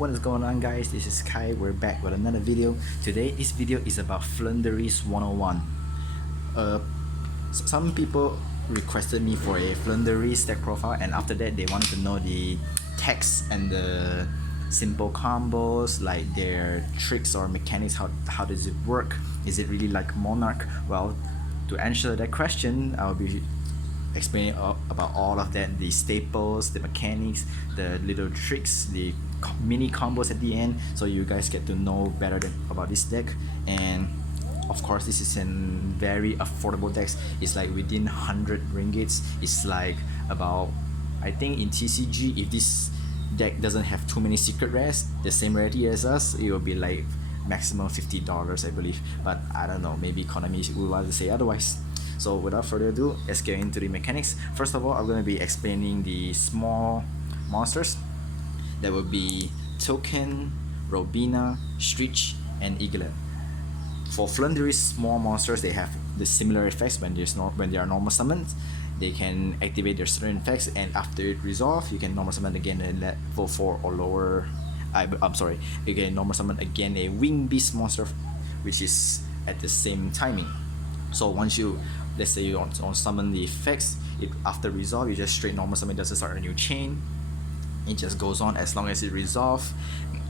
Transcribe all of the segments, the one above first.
What is going on, guys? This is Kai. We're back with another video. Today this video is about Flundereeze 101. Some people requested me for a Flundereeze deck profile, and after that they wanted to know the text and the simple combos, like their tricks or mechanics. How does it work? Is it really like Monarch? Well, to answer that question, I'll be explaining about all of that, the staples, the mechanics, the little tricks, the mini combos at the end, so you guys get to know better about this deck. And of course, this is a very affordable deck. It's like within 100 ringgits. It's like about, I think in TCG, if this deck doesn't have too many secret rares, the same rarity as us, it will be like maximum $50, I believe. But I don't know, maybe Konami will want to say otherwise. So without further ado, let's get into the mechanics. First of all, I'm going to be explaining the small monsters. That will be Token, Robina, Stritch, and Eaglet. For Flundereeze small monsters, they have the similar effects when they are normal summoned. They can activate their certain effects, and after it resolves, you can normal summon again at level 4 or lower. I'm sorry, you can normal summon again a Wing Beast monster, which is at the same timing. So once you, let's say you on summon the effects, after resolve, you just straight normal summon. It doesn't start a new chain. It just goes on as long as it resolves.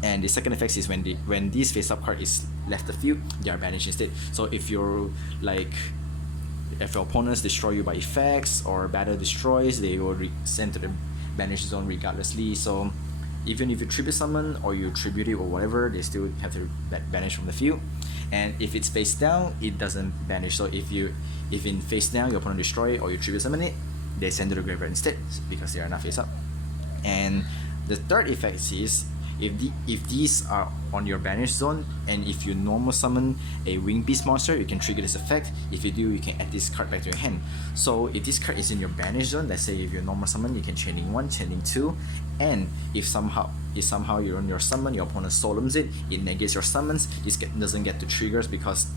And the second effect is when this face-up card is left the field, they are banished instead. So if your opponents destroy you by effects or battle destroys, they will send to the banish zone regardlessly. So even if you tribute summon or you tribute it or whatever, they still have to banish from the field. And if it's face down, it doesn't banish. So if in face down your opponent destroy it or you tribute summon it, they send to the graveyard instead because they are not face up. And the third effect is if these are on your banish zone, and if you normal summon a Wing Beast monster, you can trigger this effect. If you do, you can add this card back to your hand. So if this card is in your banish zone, let's say if you normal summon, you can chain link 1, chain link 2, and if somehow you're on your summon, your opponent solemns it negates your summons. This doesn't get to triggers because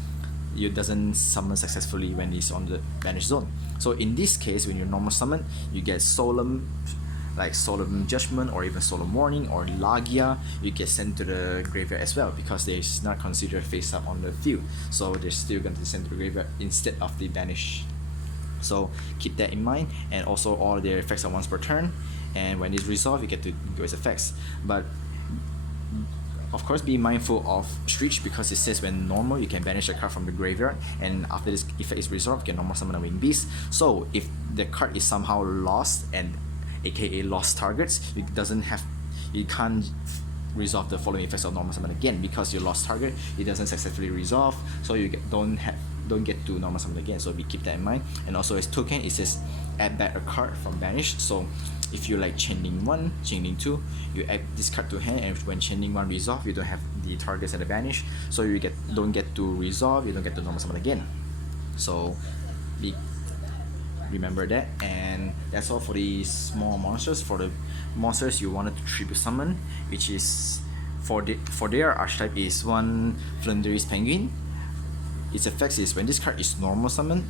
it doesn't summon successfully when it's on the banish zone. So in this case, when you normal summon, you get solemn, like Solemn Judgment or even Solemn Warning or Lagia. You get sent to the graveyard as well because they're not considered face up on the field, so they're still going to send to the graveyard instead of the banish. So keep that in mind. And also all their effects are once per turn, and when it's resolved, you get to go its effects. But of course, be mindful of Stritch because it says when normal, you can banish a card from the graveyard, and after this effect is resolved, you can normal summon a Wing Beast. So if the card is somehow lost, and aka lost targets, you can't resolve the following effects of normal summon again because you lost target, it doesn't successfully resolve, so you don't get to normal summon again. So we keep that in mind. And also as token, it says add back a card from banish. So if you like chain link 1, chain link 2, you add this card to hand, and when chain link 1 resolve, you don't have the targets at the banish, so you don't get to resolve, you don't get to normal summon again. So remember that. And that's all for the small monsters. For the monsters you wanted to tribute summon, which is for their archetype, is one Flundereeze Penguin. Its effects is when this card is normal summon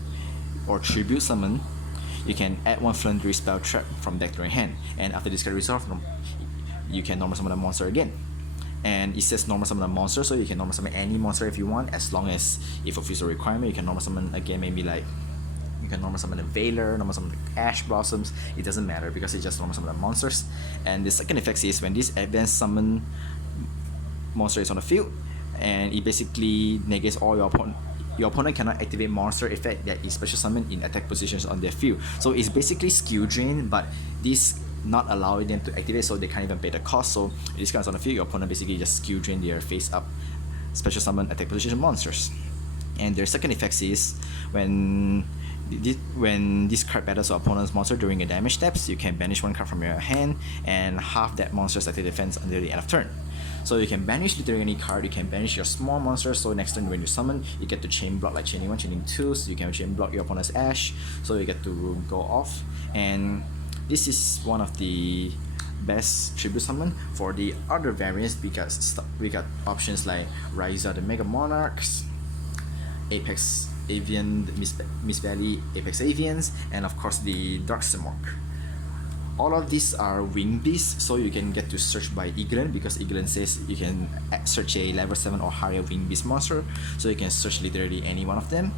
or tribute summon, you can add one Flundereeze spell trap from deck to your hand, and after this card resolves, you can normal summon a monster again. And it says normal summon a monster, so you can normal summon any monster if you want, as long as it fulfills a requirement. You can normal summon again, maybe like you can normal summon a Veiler, normal summon the Ash Blossoms. It doesn't matter because it's just normal summon the monsters. And the second effect is when this advanced summon monster is on the field, and it basically negates all your opponent cannot activate monster effect that is special summoned in attack positions on their field. So it's basically skill drain, but this not allowing them to activate, so they can't even pay the cost. So if this card is on the field, your opponent basically just skill drain their face up special summon attack position monsters. And their second effect is when this card battles your opponent's monster during a damage steps, you can banish one card from your hand and half that monster's attack defense until the end of turn. So you can banish literally any card. You can banish your small monster, so next turn when you summon, you get to chain block like chaining 1, chaining 2, so you can chain block your opponent's Ash, so you get to go off. And this is one of the best tribute summon. For the other variants, because we got options like Ryza the Mega Monarchs, Apex Avian, Miss Valley Apex Avians, and of course the Dark Simorgh. All of these are wing beasts, so you can get to search by Eaglin, because Eaglin says you can search a level 7 or higher wing beast monster, so you can search literally any one of them.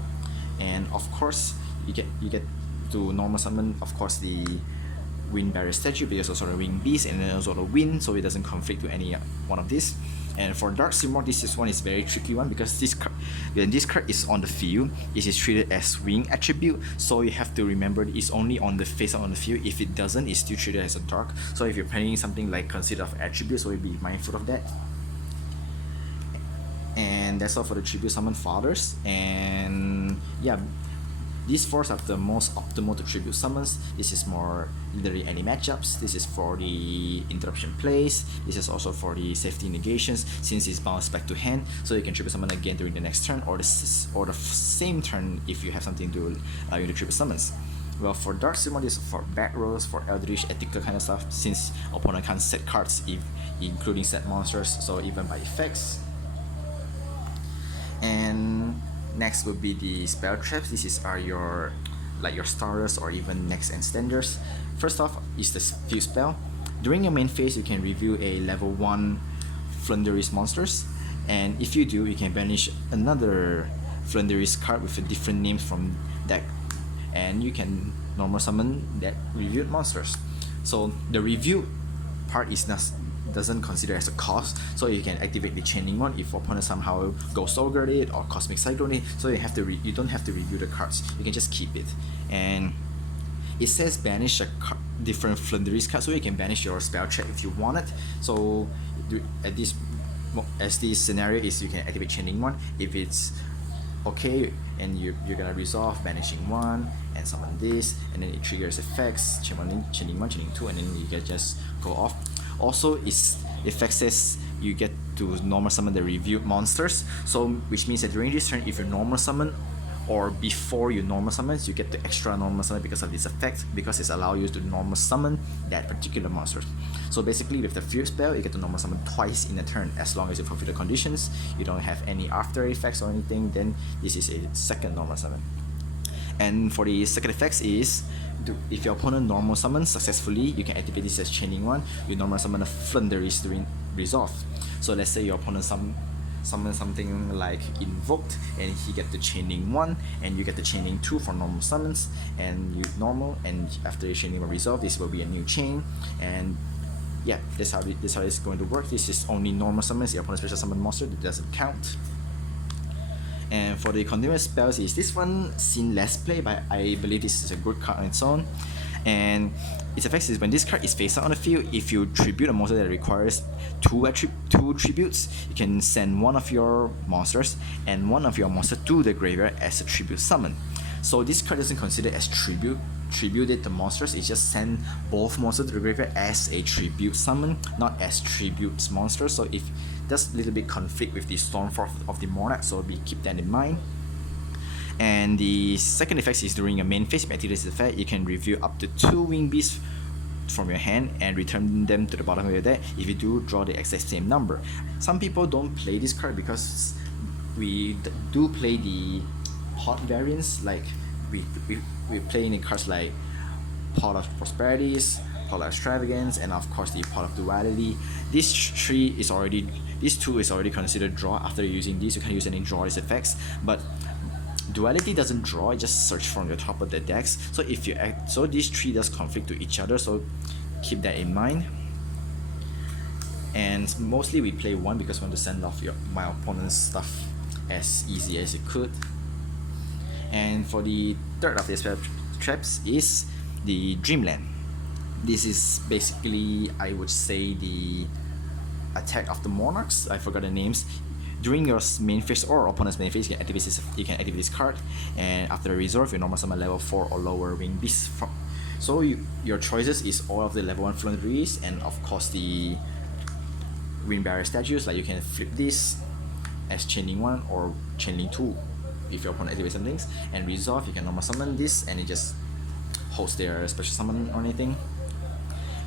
And of course you get to normal summon, of course, the wind barrier statue, because also a wing beast and then also the wind, so it doesn't conflict with any one of these. And for Dark Simor, this one is very tricky one, because when this card is on the field, it is treated as wing attribute, so you have to remember it's only on the face on the field. If it doesn't, it's still treated as a dark. So if you're playing something like consider of attribute, so you'll be mindful of that. And that's all for the tribute summon fathers. And yeah, these four are the most optimal to tribute summons. This is more literally any matchups. This is for the interruption plays. This is also for the safety negations, since it's bounced back to hand, so you can tribute summon again during the next turn, or the same turn if you have something to allow you to tribute summons. Well, for Dark Simon, this is for back rows, for Eldritch, ethical kind of stuff, since opponent can't set cards, including set monsters, so even by effects. And next would be the spell traps. This are your starters or even next extenders. First off is the field spell. During your main phase, you can review a level 1 Flundereeze monsters, and if you do, you can banish another Flundereeze card with a different name from deck, and you can normal summon that reviewed monsters. So the review part doesn't consider as a cost, so you can activate the chaining one if opponent somehow Ghost Ogre it or Cosmic Cyclone it, so you don't have to review the cards, you can just keep it. And it says banish a different Flundereeze card, so you can banish your spell check if you want it. So as this scenario is, you can activate chaining one if it's okay, and you're gonna resolve banishing one and summon this, and then it triggers effects, chaining one, chaining two, and then you can just go off. Also, its effect says you get to normal summon the reviewed monsters, so which means that during this turn, if you normal summon or before you normal summons, you get the extra normal summon because of this effect, because it's allow you to normal summon that particular monster. So basically, with the field spell, you get to normal summon twice in a turn, as long as you fulfill the conditions, you don't have any after effects or anything, then this is a second normal summon. And for the second effects is, if your opponent normal summons successfully, you can activate this as chaining one. You normal summon a Flundereeze during resolve. So let's say your opponent summon something like invoked, and he get the chaining one, and you get the chaining two for normal summons, and you normal, and after your chaining will resolve, this will be a new chain. And yeah, that's how it's going to work. This is only normal summons. Your opponent special summon monster, that doesn't count. And for the continuous spells, is this one seen less play, but I believe this is a good card on its own. And its effects is when this card is face out on the field, if you tribute a monster that requires two tributes, you can send one of your monsters and one of your monsters to the graveyard as a tribute summon. So this card doesn't consider as tributed the monsters, it just send both monsters to the graveyard as a tribute summon, not as tributes monsters. So if that's a little bit conflict with the Stormforth of the Monarch, so we keep that in mind. And the second effect is during your main phase, if you activate this effect, you can review up to 2 wing beasts from your hand and return them to the bottom of your deck. If you do, draw the exact same number. Some people don't play this card because we do play the hot variants, like we play in cards like Pot of Prosperities, Pot of Extravagance, and of course the Pot of Duality. This two is already considered draw. After using this, you can use any draw these effects, but Duality doesn't draw, it just search from the top of the decks. So if you so these three does conflict to each other, so keep that in mind. And mostly we play one because we want to send off my opponent's stuff as easy as it could. And for the third of the spell traps is the Dreamland. This is basically, I would say, the attack of the monarchs. I forgot the names. During your main phase or opponent's main phase, you can activate this card, and after the resolve, you normal summon level 4 or lower wing beast. So your choices is all of the level 1 Flundereeze, and of course the wind barrier statues. Like you can flip this as chaining 1 or chaining 2 if your opponent activates some things, and resolve, you can normal summon this and it just holds their special summon or anything.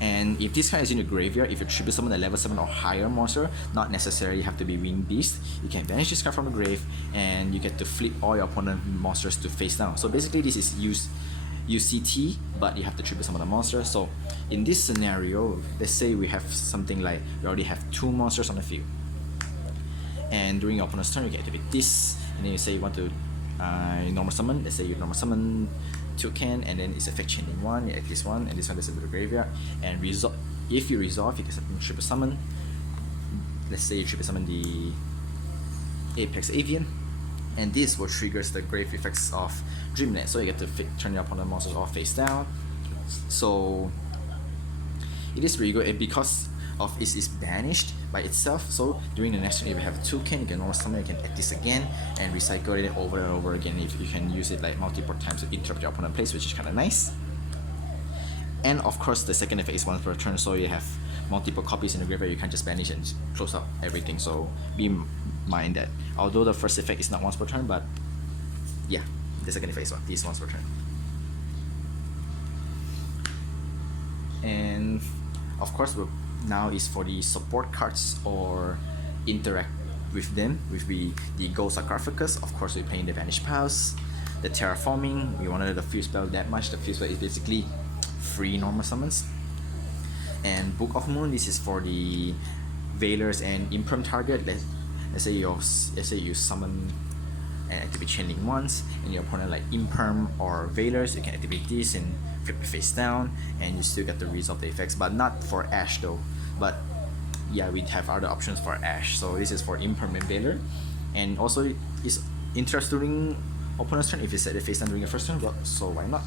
And if this card is in the graveyard, if you tribute summon a level 7 or higher monster, not necessarily have to be winged beast, you can banish this card from the grave and you get to flip all your opponent monsters to face down. So basically this is used use CT, but you have to tribute some of the monsters. So in this scenario, let's say we have something like we already have 2 monsters on the field, and during your opponent's turn you can activate this, and then you say you want to normal summon. Let's say you normal summon Toucan, and then it's effect chaining 1, you act this one, and this one goes into the graveyard, and if you resolve, you can triple summon. Let's say you triple summon the Apex Avian, and this will triggers the grave effects of Dreamnet, so you get to turn your opponent monsters all face down. So it is really good, and because of it is banished by itself, so during the next turn if you have Toucan, you can normal summon, you can add this again and recycle it over and over again. If you can use it like multiple times to interrupt your opponent's plays, which is kind of nice. And of course the second effect is once per turn, so you have multiple copies in the graveyard, you can't just banish and close up everything. So be mind that although the first effect is not once per turn, but yeah, the second effect is once per turn. And of course now is for the support cards or interact with them with the Gold Sarcophagus. Of course we're playing the Vanish Pals, the Terraforming, we wanted the Fuse Spell that much. The Fuse Spell is basically free normal summons. And Book of Moon, this is for the Veilers and Imperm target. Let's say you summon and activate Chain Link once, and your opponent like Imperm or Veilers, you can activate this and flip it face down, and you still get to resolve the effects, but not for Ash though. But yeah, we have other options for Ash. So this is for Imperm and Veiler, and also it's interesting during opponent's turn if you set the face down during your first turn, so why not?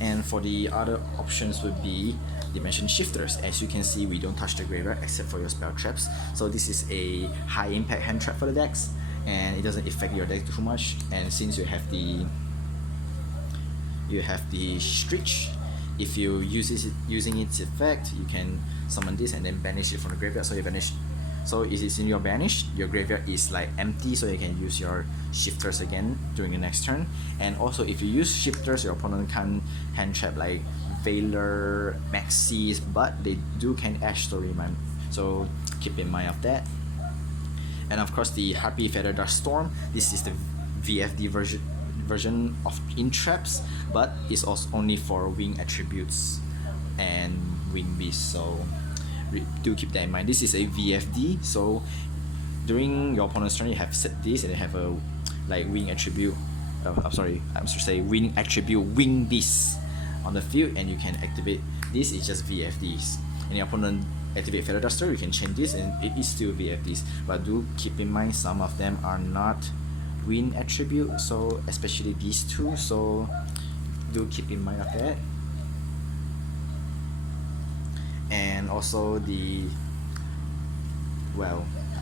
And for the other options would be Dimension Shifters. As you can see, we don't touch the graveyard except for your spell traps, so this is a high impact hand trap for the decks, and it doesn't affect your deck too much. And since you have the Stretch, if you using its effect, you can summon this and then banish it from the graveyard. So you banish, so if it's in your banish, your graveyard is like empty, so you can use your Shifters again during the next turn. And also if you use Shifters, your opponent can hand trap like Veiler, Maxis, but they can Ash Story, so keep in mind of that. And of course the Harpy Feather Dust Storm, this is the VFD version of Intraps, but it's also only for wing attributes and wing beasts, so do keep that in mind. This is a VFD, so during your opponent's turn you have set this and you have a like wing attribute wing attribute wing beast on the field, and you can activate this. Is just VFDs, and your opponent activate Feather Duster, you can change this and it is still VFDs, but do keep in mind some of them are not win attribute, so especially these two, so do keep in mind of that. And also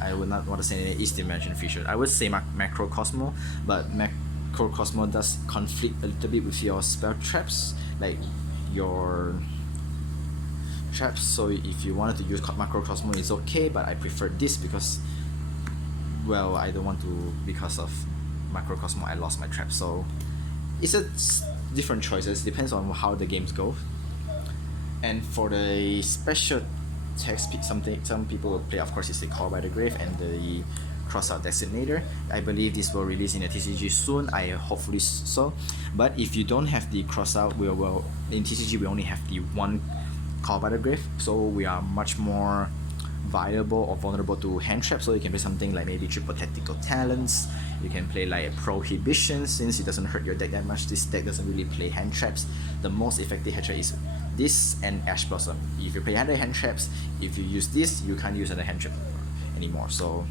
I would not want to say it is Dimension feature. I would say Macrocosmo, but Macrocosmo does conflict a little bit with your spell traps, like your traps. So if you wanted to use Macrocosmo, it's okay, but I prefer this because I don't want to, because of Macrocosmo I lost my trap. So it's a different choices, depends on how the games go. And for the special text, some people will play, of course, is the Call by the Grave and the Crossout Designator. I believe this will release in the TCG soon, hopefully so. But if you don't have the Crossout, in TCG we only have the one Call by the Grave, so we are much more viable or vulnerable to hand traps. So you can play something like maybe Triple Tactical Talents, you can play like Prohibition, since it doesn't hurt your deck that much. This deck doesn't really play hand traps. The most effective hand trap is this and Ash Blossom. If you play other hand traps, if you use this, you can't use other hand trap anymore, so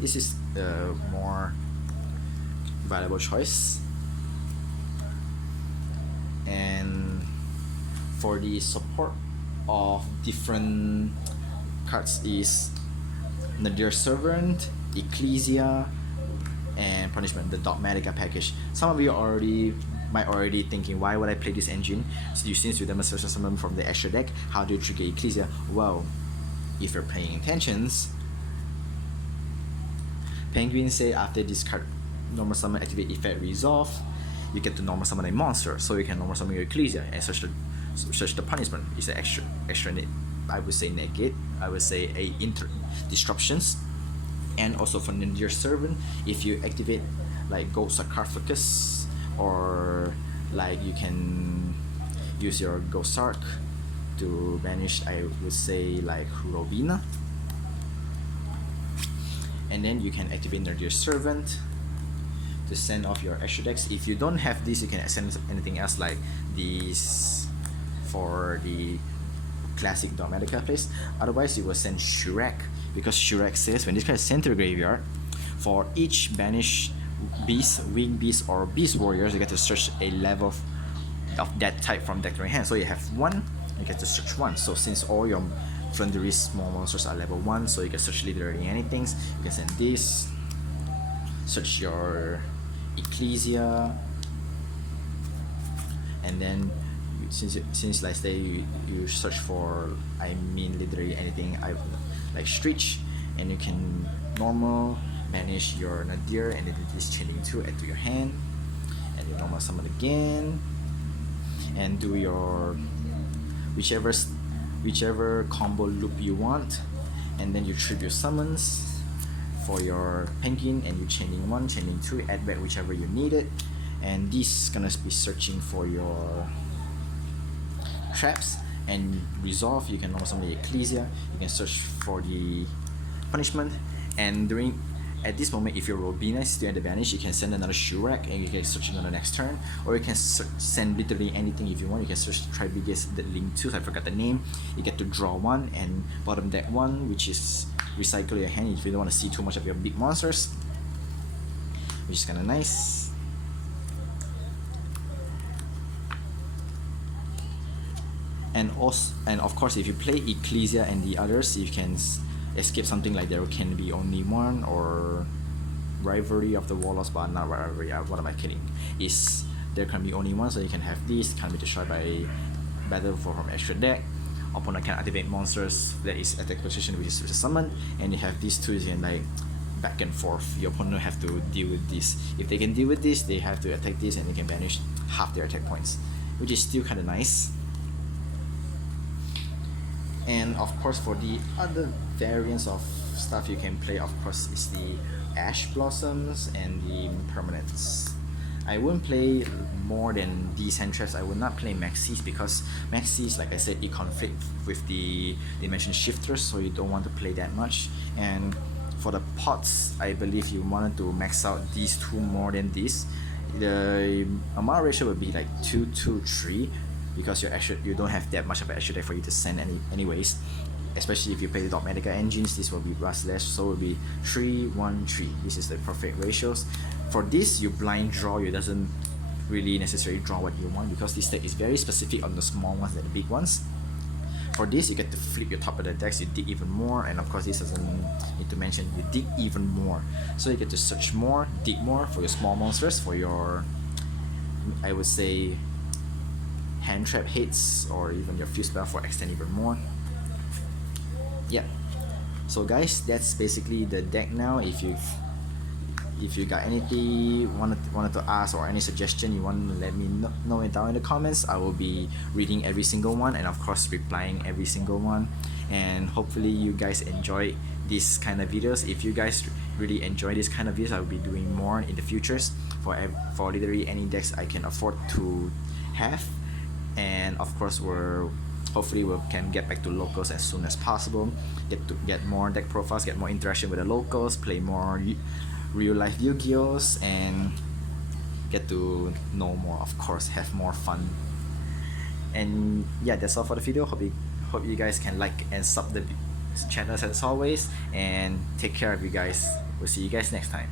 this is the more valuable choice. And for the support of different cards is Nadir Servant, Ecclesia, and Punishment, the Dogmatika package. Some of you might already thinking, why would I play this engine? Since you demonstration summon from the extra deck, how do you trigger Ecclesia? Well, if you're paying intentions, Penguin say after this card normal summon activate effect resolve, you get to normal summon a monster, so you can normal summon your Ecclesia and search the punishment. It's an extra I would say negate, I would say disruptions. And also for Nadir Servant, if you activate like Gold Sarcophagus or like you can use your Ghost Arc to banish, I would say, like Robina. And then you can activate Nerdeer Servant to send off your extra decks. If you don't have this, you can send anything else like these for the classic Dogmatika place. Otherwise, you will send Shrek, because Shrek says when this card is sent to the graveyard, for each banished beast, winged beast, or beast warriors, you get to search a level of that type from deck to your hand. So you have one, you get to search one. So since all your Flundereeze small monsters are level 1, so you can search literally anything. You can send this, search your Ecclesia, and then since like say you search for, I mean literally anything, I like Stretch, and you can normal banish your Nadir, and then this chaining 2 add to your hand, and you normal summon again, and do your whichever combo loop you want, and then you tribute summons for your Penguin, and you chaining 1, chaining 2, add back whichever you needed, and this is gonna be searching for your traps, and resolve. You can also summon the Ecclesia, you can search for the punishment, and at this moment, if your Robina is still at the banish, you can send another Shurak and you can search on the next turn, or you can send literally anything if you want. You can search Tribigus, the Link 2, I forgot the name. You get to draw 1 and bottom deck 1, which is recycle your hand if you don't want to see too much of your big monsters, which is kind of nice. And of course, if you play Ecclesia and the others, you can escape something like there can be only one, or Rivalry of the Warlords, but not Rivalry, what am I kidding, is there can be only one, so you can have this, can be destroyed by battle from extra deck. Opponent can activate monsters that is attack position, which is summon, and you have these two, you can like back and forth. Your opponent have to deal with this. If they can deal with this, they have to attack this, and they can banish half their attack points, which is still kind of nice. And of course, for the other variants of stuff you can play, of course, is the Ash Blossoms and the Permanents. I wouldn't play more than these hand traps. I would not play Maxis, because Maxis, like I said, it conflicts with the Dimension Shifters, so you don't want to play that much. And for the pots, I believe you wanted to max out these two more than this. The amount ratio would be like 2-2-3, because you don't have that much of an extra deck for you to send anyways. Especially if you play the Dogmatika engines, this will be less, so it will be 3-1-3. This is the perfect ratios. For this, you blind draw, you doesn't really necessarily draw what you want, because this deck is very specific on the small ones than the big ones. For this, you get to flip your top of the decks, you dig even more, and of course this doesn't need to mention, you dig even more. So you get to search more, dig more for your small monsters, for your, I would say, hand trap hits, or even your fuse spell for extend even more. Yeah, so guys, that's basically the deck now. If you got anything wanted to ask, or any suggestion you want to let me know it down in the comments, I will be reading every single one, and of course replying every single one. And hopefully you guys enjoy this kind of videos. If you guys really enjoy this kind of videos, I will be doing more in the futures for literally any decks I can afford to have. And of course, hopefully we can get back to locals as soon as possible, get more deck profiles, get more interaction with the locals, play more real life Yu-Gi-Ohs, and get to know more, of course, have more fun. And yeah, that's all for the video. Hope you guys can like and sub the channel as always, and take care of you guys. We'll see you guys next time.